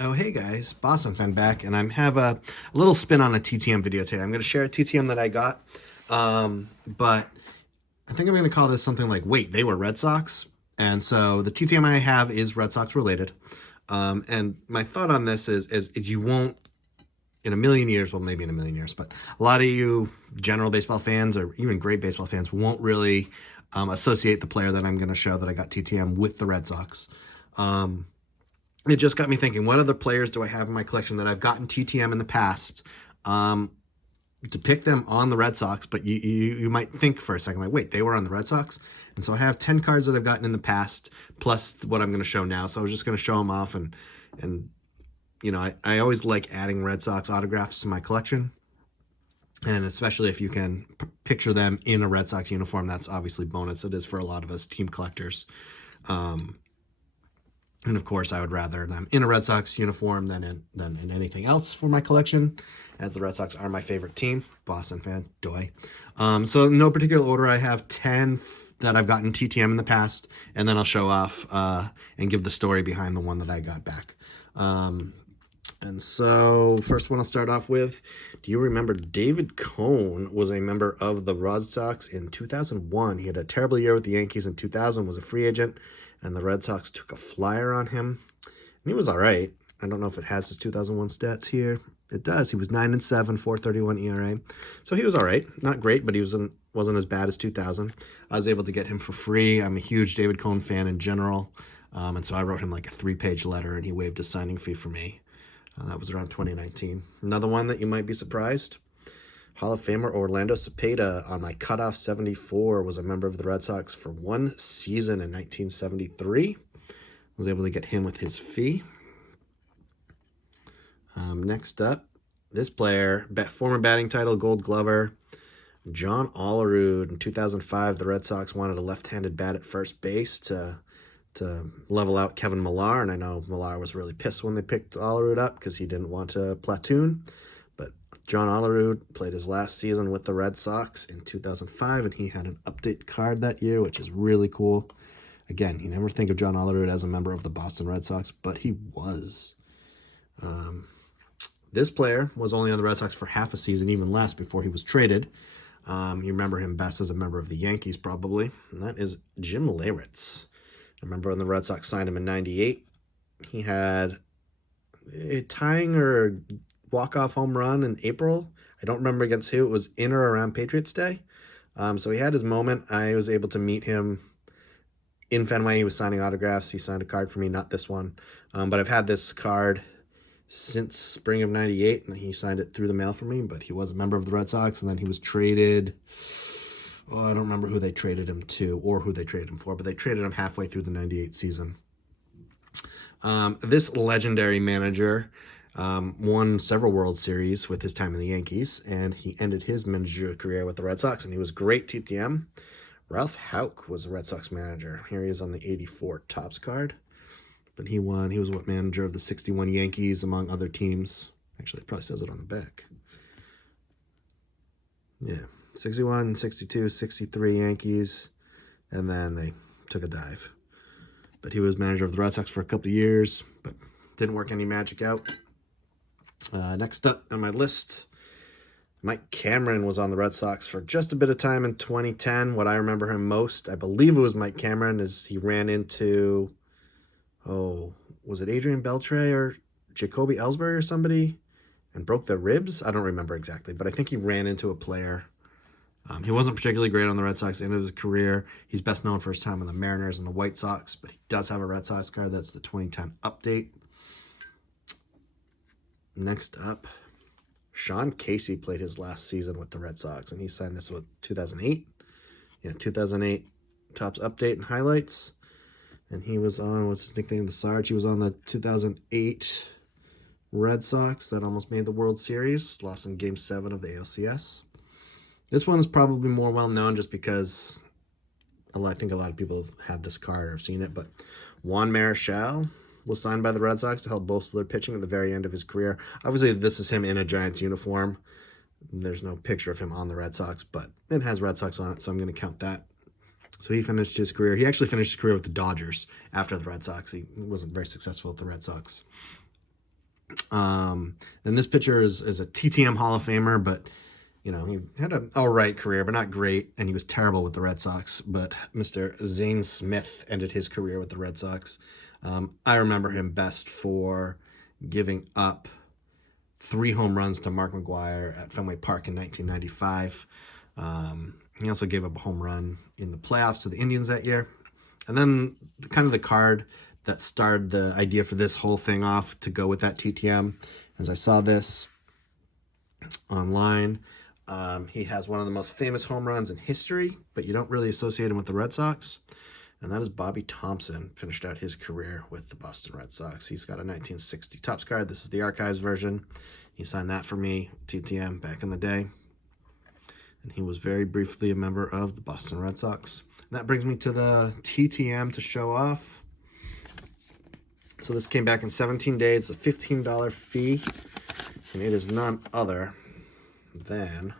Oh, hey guys, Boston fan back, and I have a little spin on a TTM video today. I'm going to share a TTM that I got, but I think I'm going to call this something like, wait, they were Red Sox? And so the TTM I have is Red Sox related. And my thought on this is you won't, in a million years, well, maybe in a million years, but a lot of you general baseball fans or even great baseball fans won't really associate the player that I'm going to show that I got TTM with the Red Sox. It just got me thinking, what other players do I have in my collection that I've gotten TTM in the past? To pick them on the Red Sox, but you might think for a second, like, wait, they were on the Red Sox? And so I have 10 cards that I've gotten in the past, plus what I'm going to show now. So I was just going to show them off, and I always like adding Red Sox autographs to my collection. And especially if you can picture them in a Red Sox uniform, that's obviously bonus. It is for a lot of us team collectors. And of course, I would rather them in a Red Sox uniform than in anything else for my collection, as the Red Sox are my favorite team. Boston fan, doy. So in no particular order, I have 10 that I've gotten TTM in the past, and then I'll show off and give the story behind the one that I got back. And so first one I'll start off with, do you remember David Cone was a member of the Red Sox in 2001? He had a terrible year with the Yankees in 2000, was a free agent, and the Red Sox took a flyer on him. And he was all right. I don't know if it has his 2001 stats here. It does. He was 9-7, 4.31 ERA. So he was all right. Not great, but he wasn't as bad as 2000. I was able to get him for free. I'm a huge David Cone fan in general. And so I wrote him like a 3-page letter, and he waived his signing fee for me. That was around 2019. Another one that you might be surprised. Hall of Famer Orlando Cepeda on my cutoff 74 was a member of the Red Sox for one season in 1973. Was able to get him with his fee. Next up, this player, former batting title Gold Glover, John Olerud. In 2005, the Red Sox wanted a left-handed bat at first base to level out Kevin Millar, and I know Millar was really pissed when they picked Olerud up because he didn't want to platoon. But John Olerud played his last season with the Red Sox in 2005, and he had an update card that year, which is really cool. Again, you never think of John Olerud as a member of the Boston Red Sox, but he was. This player was only on the Red Sox for half a season, even less, before he was traded. You remember him best as a member of the Yankees, probably, and that is Jim Leyritz. I remember when the Red Sox signed him in 98, he had a tying or walk-off home run in April. I don't remember against who. It was in or around Patriots Day. So he had his moment. I was able to meet him in Fenway. He was signing autographs. He signed a card for me, not this one. But I've had this card since spring of 98, and he signed it through the mail for me. But he was a member of the Red Sox, and then he was traded. Oh, I don't remember who they traded him to or who they traded him for, but they traded him halfway through the 98 season. This legendary manager won several World Series with his time in the Yankees, and he ended his managerial career with the Red Sox, and he was great TTM. Ralph Houck was a Red Sox manager. Here he is on the 84 Topps card. But he won. He was what manager of the 61 Yankees, among other teams. Actually, it probably says it on the back. Yeah. 61, 62, 63 Yankees, and then they took a dive. But he was manager of the Red Sox for a couple of years, but didn't work any magic out. Next up on my list, Mike Cameron was on the Red Sox for just a bit of time in 2010. What I remember him most, I believe it was Mike Cameron, is he ran into, was it Adrian Beltre or Jacoby Ellsbury or somebody and broke their ribs? I don't remember exactly, but I think he ran into a player. He wasn't particularly great on the Red Sox end of his career. He's best known for his time on the Mariners and the White Sox, but he does have a Red Sox card. That's the 2010 update. Next up, Sean Casey played his last season with the Red Sox, and he signed this with 2008. Yeah, 2008 Topps update and highlights. And he was on, what's his nickname, the Sarge? He was on the 2008 Red Sox that almost made the World Series, lost in Game 7 of the ALCS. This one is probably more well-known just because I think a lot of people have had this card or have seen it, but Juan Marichal was signed by the Red Sox to help bolster their pitching at the very end of his career. Obviously, this is him in a Giants uniform. There's no picture of him on the Red Sox, but it has Red Sox on it, so I'm going to count that. So he finished his career. He actually finished his career with the Dodgers after the Red Sox. He wasn't very successful at the Red Sox. And this pitcher is a TTM Hall of Famer, but he had an all right career, but not great, and he was terrible with the Red Sox. But Mr. Zane Smith ended his career with the Red Sox. I remember him best for giving up 3 home runs to Mark McGwire at Fenway Park in 1995. He also gave up a home run in the playoffs to the Indians that year. And then the card that started the idea for this whole thing off to go with that TTM, as I saw this online, he has one of the most famous home runs in history, but you don't really associate him with the Red Sox. And that is Bobby Thompson, finished out his career with the Boston Red Sox. He's got a 1960 Topps card. This is the Archives version. He signed that for me, TTM, back in the day. And he was very briefly a member of the Boston Red Sox. And that brings me to the TTM to show off. So this came back in 17 days, a $15 fee. And it is none other than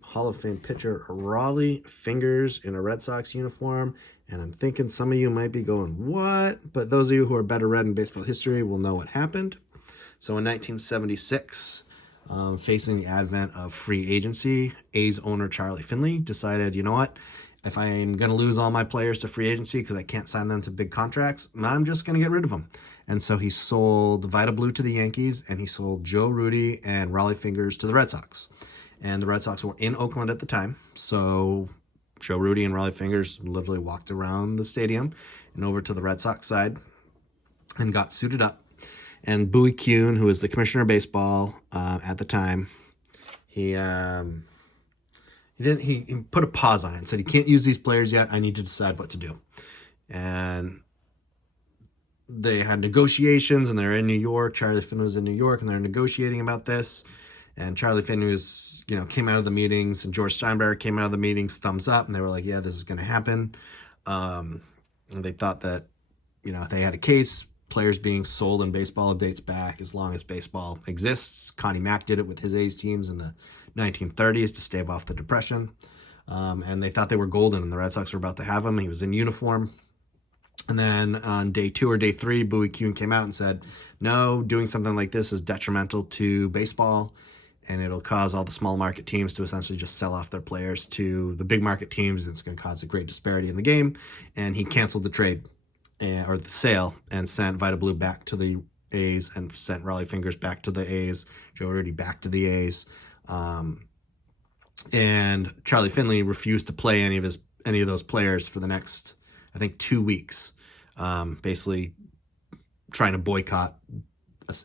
Hall of Fame pitcher Rollie Fingers in a Red Sox uniform. And I'm thinking some of you might be going, what? But those of you who are better read in baseball history will know what happened. So in 1976, facing the advent of free agency, A's owner Charlie Finley decided, you know what? If I'm going to lose all my players to free agency because I can't sign them to big contracts, I'm just going to get rid of them. And so he sold Vita Blue to the Yankees, and he sold Joe Rudi and Rollie Fingers to the Red Sox. And the Red Sox were in Oakland at the time, so Joe Rudi and Rollie Fingers literally walked around the stadium and over to the Red Sox side and got suited up. And Bowie Kuhn, who was the commissioner of baseball at the time, he put a pause on it and said, "You can't use these players yet. I need to decide what to do." And they had negotiations, and they're in New York. Charlie Finley was in New York, and they're negotiating about this. And Charlie Finley was, came out of the meetings, and George Steinbrenner came out of the meetings, thumbs up, and they were like, "Yeah, this is going to happen." And they thought that, they had a case. Players being sold in baseball dates back as long as baseball exists. Connie Mack did it with his A's teams in the 1930s to stave off the Depression. And they thought they were golden, and the Red Sox were about to have him. He was in uniform. And then on day 2 or day 3, Bowie Kuhn came out and said, no, doing something like this is detrimental to baseball, and it'll cause all the small market teams to essentially just sell off their players to the big market teams. And it's going to cause a great disparity in the game. And he canceled the trade or the sale and sent Vita Blue back to the A's and sent Rollie Fingers back to the A's, Joe Rudi back to the A's. And Charlie Finley refused to play any of those players for the next, I think, 2 weeks, basically trying to boycott,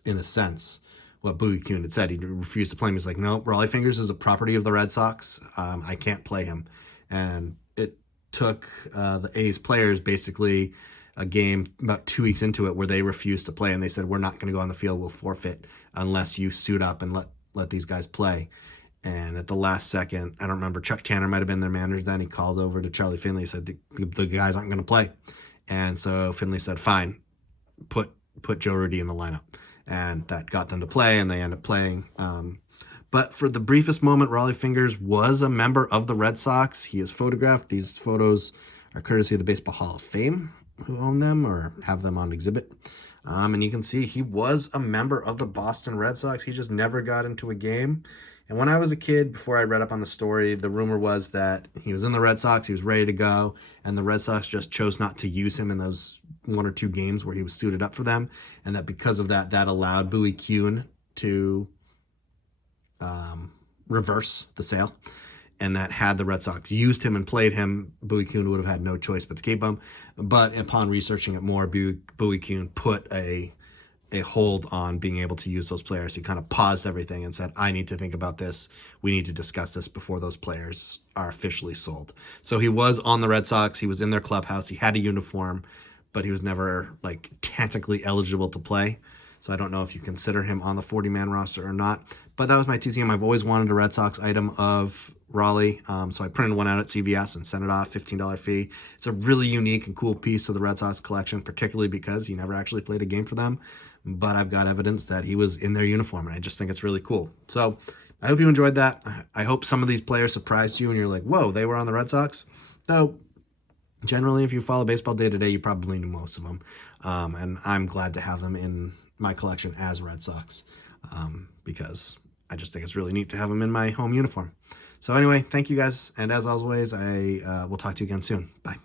in a sense, what Bowie Kuhn had said. He refused to play him. He's like, no, Rollie Fingers is a property of the Red Sox. I can't play him. And it took the A's players basically a game about 2 weeks into it where they refused to play, and they said, we're not going to go on the field. We'll forfeit unless you suit up and let these guys play. And at the last second, I don't remember, Chuck Tanner might have been their manager then. He called over to Charlie Finley and said, the guys aren't going to play. And so Finley said, fine, put Joe Rudi in the lineup. And that got them to play, and they ended up playing. But for the briefest moment, Rollie Fingers was a member of the Red Sox. He is photographed. These photos are courtesy of the Baseball Hall of Fame, who own them or have them on exhibit. And you can see he was a member of the Boston Red Sox. He just never got into a game. And when I was a kid, before I read up on the story, the rumor was that he was in the Red Sox, he was ready to go, and the Red Sox just chose not to use him in those 1 or 2 games where he was suited up for them, and that because of that, that allowed Bowie Kuhn to reverse the sale, and that had the Red Sox used him and played him, Bowie Kuhn would have had no choice but to keep him. But upon researching it more, Bowie Kuhn put a hold on being able to use those players. He kind of paused everything and said, I need to think about this. We need to discuss this before those players are officially sold. So he was on the Red Sox. He was in their clubhouse. He had a uniform, but he was never technically eligible to play. So I don't know if you consider him on the 40-man roster or not. But that was my TTM. I've always wanted a Red Sox item of Rollie. So I printed one out at CVS and sent it off, $15 fee. It's a really unique and cool piece to the Red Sox collection, particularly because he never actually played a game for them. But I've got evidence that he was in their uniform, and I just think it's really cool. So I hope you enjoyed that. I hope some of these players surprised you, and you're like, whoa, they were on the Red Sox? Though, generally, if you follow baseball day to day, you probably knew most of them. And I'm glad to have them in my collection as Red Sox, because I just think it's really neat to have them in my home uniform. So anyway, thank you guys, and as always, I will talk to you again soon. Bye.